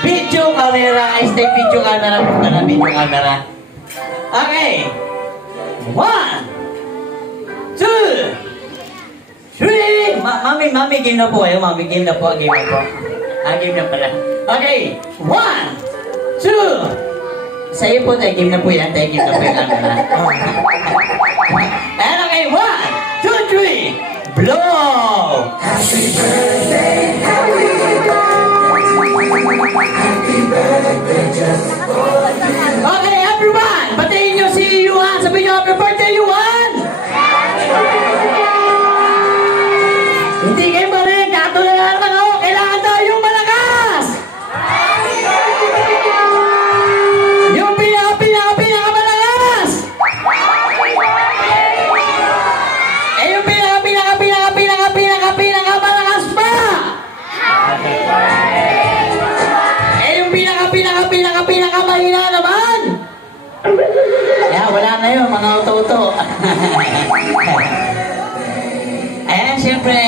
Video camera. Stay video camera. Punta na video camera. Okay. 1, 2, 3. Mami, game na po kayo. Mami, game na po. Game na po. Game na pala. Okay. 1, 2. Sa'yo po tayo. Game na po yan. Tayo game na po yung camera. And okay. 1, 2, 3. Blow! Happy birthday, happy birthday, just for you. Okay, everyone! Batiin nyo si Yuan! Sabihin nyo, happy birthday, Yuan! Hindi kayo ba rin? Katulad lang ako! Kailangan tayo yung malakas! Yung pinakamalakas! Eh, yung pinakamalakas pa! Eh, yung pinakamahina naman! Kaya wala na yun, mga auto-auto. Ayan, siyempre,